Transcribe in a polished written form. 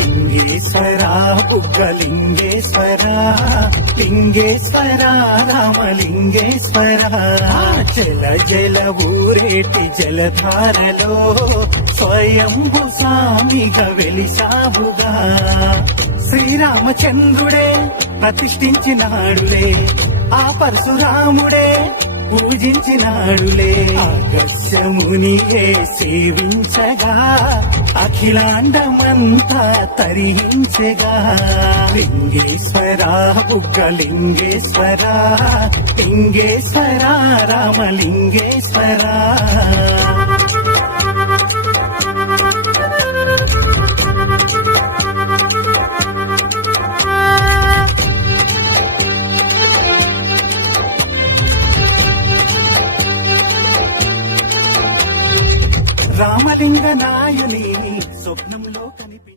లింగేశ్వర బుగ్గలింగేశ్వర లింగేశ్వర రామలింగేశ్వర జల జల ఊరేటి జలధారలో స్వయంభు స్వామిగా వెలిశావుగా శ్రీరామచంద్రుడే ప్రతిష్ఠించినాడులే ఆ పరశురాముడే పూజించినాడులే ఆగస్యమునియే సేవించగా అఖిలాండమంతా తరించగా లింగేశ్వర బుగ్గలింగేశ్వర లింగేశ్వర రామలింగేశ్వర రామలింగ నాయుని స్వప్నంలో కనిపి